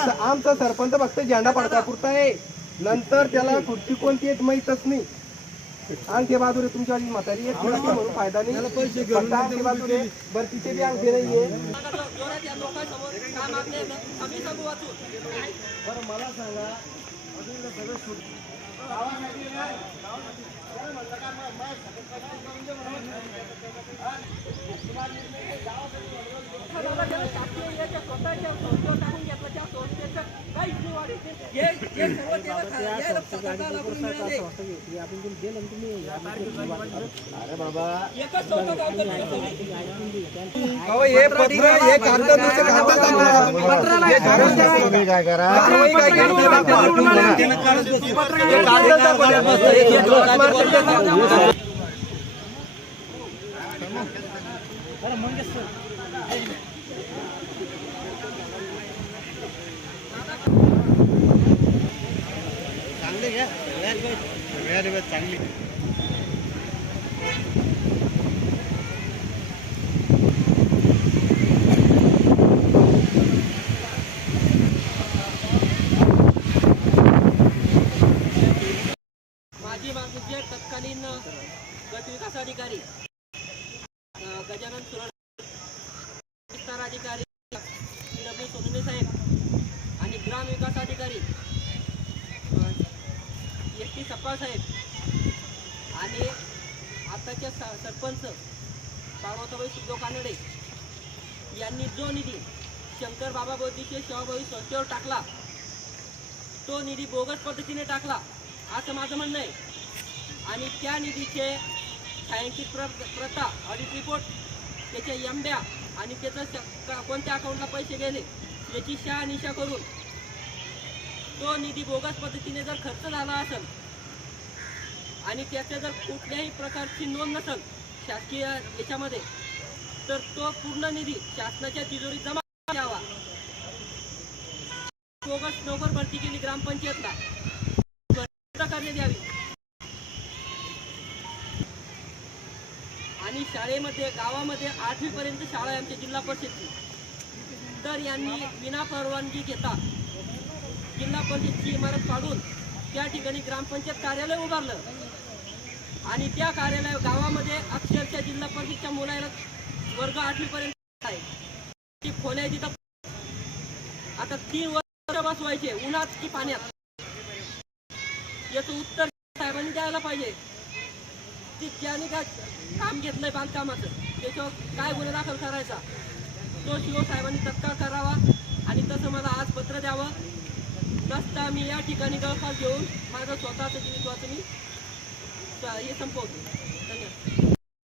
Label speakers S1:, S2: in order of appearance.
S1: फक्त आमचा सरपंच फक्त झेंडा पडता पुरता आहे नंतर त्याला खुर्ची कोणती येत माहीतच नाही. अंगठे बाजूने तुमच्या वाली म्हातारी येत नाही म्हणून फायदा नाही. फक्त अंगठे बाजूने बरं तिथे बी अंगठे नाहीये बरं मला सांगा
S2: वाढीत नाही. हे हे सर्व त्याला खा- यायला सरकारला करून मिळाले. एकच संस्था काम करते सगळी.
S1: अहो, हे पत्र हे कागद नुसतं कागदात आणलं. हे कागद
S3: तुम्ही काय करा
S1: कारवाई काय केली ते दाखवा. हे कागद
S3: चांगली घ्या चांगली.
S2: माजी तत्कालीन गट विकास अधिकारी गजानन सुरण विस्तार अधिकारी डब्ल्यू सोनवणे साहेब आणि ग्राम विकास अधिकारी एस टी सप्पासाहेब आणि आताचे स सरपंच पार्वताबाई सुद्धो कानडे यांनी जो निधी शंकर बाबा बौद्धिके सेवाभावी संस्थेवर टाकला तो निधी बोगस पद्धतीने टाकला असं माझं म्हणणं आहे. आणि त्या निधीचे छायांकित प्र प्रथा ऑडिट रिपोर्ट त्याच्या यंब्या आणि त्याचं कोणत्या अकाउंटला पैसे गेले याची शहानिशा करून तो निधी बोगस पद्धतीने जर खर्च झाला असेल आणि त्याच्या जर कुठल्याही प्रकारची नोंद नसेल शासकीय याच्यामध्ये तर तो पूर्ण निधी शासनाच्या तिजोरीत जमा द्यावा बोगस नोकर भरती केली ग्रामपंचायतला. रद्द करण्यात यावी आणि शाळेमध्ये गावामध्ये आठवीपर्यंत शाळा आहे आमच्या जिल्हा परिषदची. तर यांनी विना परवानगी घेता. जिल्हा परिषदची इमारत काढून त्या ठिकाणी ग्रामपंचायत कार्यालय उभारलं. आणि त्या कार्यालय गावामध्ये अक्षरशः जिल्हा परिषदच्या मुलाला वर्ग आठवीपर्यंत आहे. ती खोल्या तिथं आता तीन वर्ष बसवायचे उन्हात की पाण्यात. याचं उत्तर साहेबांनी द्यायला पाहिजे. की ज्याने काय काम घेतलंय बांधकामाचं? त्याच्यावर काय गुन्हा दाखल करायचा? तो शिव साहेबांनी तत्काळ करावा आणि तसं मला आज पत्र द्यावं. नसता मी या ठिकाणी गळफास घेऊन माझं स्वतःचं जीवित्वाचं मी हे संपवतो. धन्यवाद.